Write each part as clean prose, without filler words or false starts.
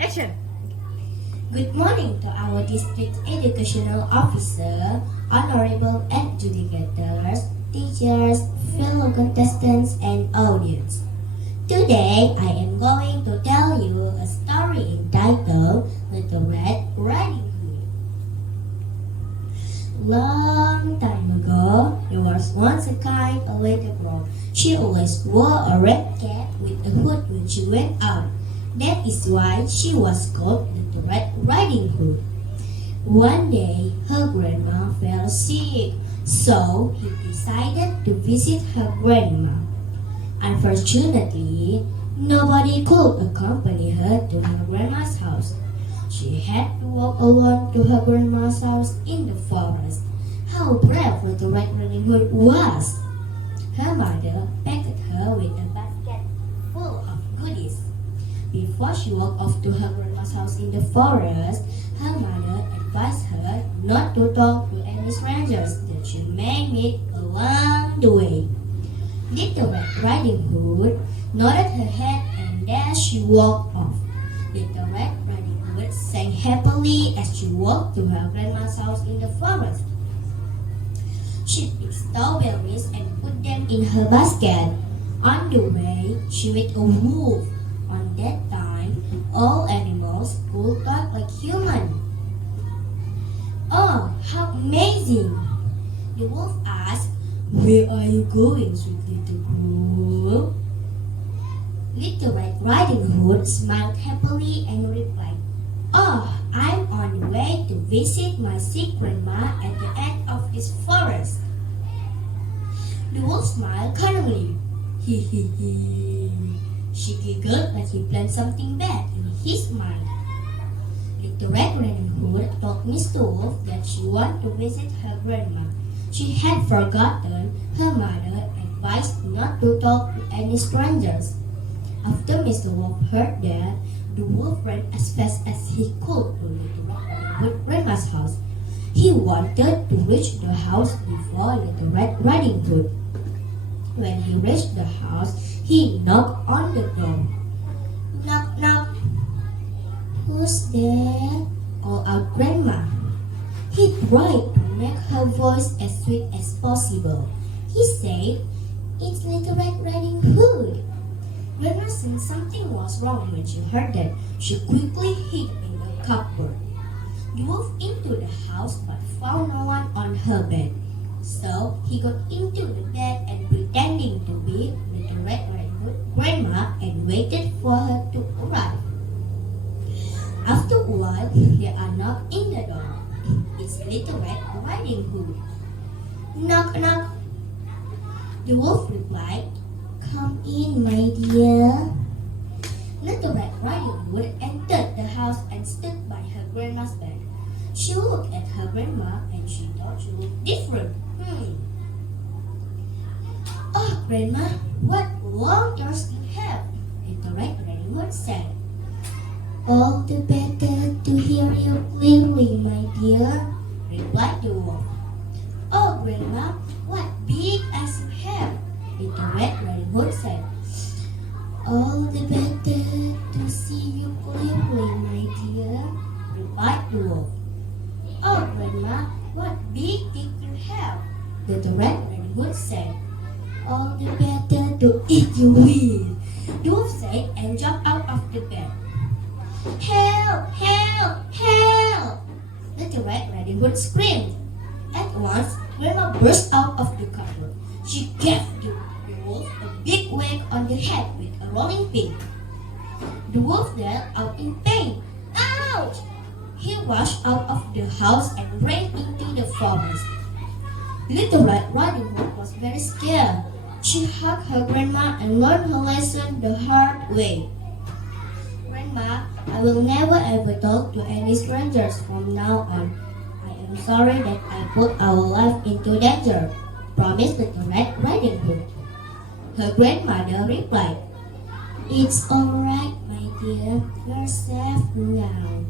Action! Good morning to our district educational officer, honorable adjudicators, teachers, fellow contestants, and audience. Today, I am going to tell you a story entitled Little Red Riding Hood. Long time ago, there was once a kind of little girl. She always wore a red cap with a hood when she went out. That is why she was called Little Red Riding Hood. One day, her grandma fell sick, so he decided to visit her grandma. Unfortunately, nobody could accompany her to her grandma's house. She had to walk alone to her grandma's house in the forest. How brave Little Red Riding Hood was! Her mother packed her with a basket full of goodies. Before she walked off to her grandma's house in the forest, her mother advised her not to talk to any strangers that she may meet along the way. Little Red Riding Hood nodded her head and then she walked off. Little Red Riding Hood sang happily as she walked to her grandma's house in the forest. She picked strawberries and put them in her basket. On the way, she met a wolf. On that time, all animals could talk like humans. Oh, how amazing! The wolf asked, "Where are you going, sweet little girl?" Little Red Riding Hood smiled happily and replied, "Oh, I'm on the way to visit my sick grandma at the end of this forest." The wolf smiled cunningly. He he he. She giggled like he planned something bad in his mind. Little Red Riding Hood told Mr. Wolf that she wanted to visit her grandma. She had forgotten her mother advised not to talk to any strangers. After Mr. Wolf heard that, the wolf ran as fast as he could to Little Red Riding Hood's grandma's house. He wanted to reach the house before Little Red Riding Hood. When he reached the house, he knocked on the door. Knock, knock. "Who's there?" called out Grandma. He tried to make her voice as sweet as possible. He said, "It's Little Red Riding Hood." Grandma sensed something was wrong when she heard that. She quickly hid in the cupboard. He moved into the house but found no one on her bed. So he got into the bed and pretending to be Little Red Riding Hood grandma and waited for her to arrive. After a while, there are knocked in the door. It's Little Red Riding Hood. Knock, knock. The wolf replied, "Come in, my dear." Little Red Riding Hood entered the house and stood by her grandma's bed. She looked at her grandma and she thought she looked different. "Oh, Grandma, what long ears you have," Little Red Riding Hood said. "All the better to hear you clearly, my dear," replied the wolf. "Oh, Grandma, what big eyes you have," Little Red Riding Hood said. "All the better to see you clearly, my dear," replied the wolf. "Oh, Grandma, what big teeth you have," Little Red Riding Hood said. "All the better to eat you with," the wolf said and jumped out of the bed. "Help! Help! Help!" Little Red Riding Hood screamed. At once, Grandma burst out of the cupboard. She gave the wolf a big whack on the head with a rolling pin. The wolf yelled out in pain. "Ouch!" He rushed out of the house and ran into the forest. Little Red Riding Hood was very scared. She hugged her grandma and learned her lesson the hard way. "Grandma, I will never ever talk to any strangers from now on. I am sorry that I put our life into danger," promised Little Red Riding Hood. Her grandmother replied, "It's all right, my dear. You're safe now."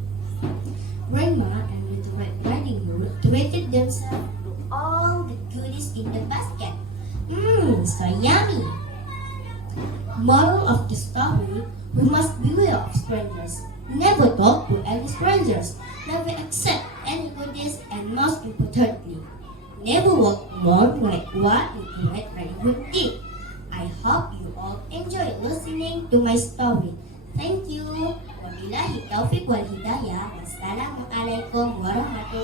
Grandma and Little Red Riding Hood treated themselves to all the goodies in the basket. So yummy! Moral of the story, we must beware of strangers. Never talk to any strangers. Never accept any goodies, and most importantly, never work more like what Red Riding Hood did. I hope you all enjoy listening to my story. Thank you. Wabillahi taufiq wal hidayah. Wassalamualaikum warahmatullahi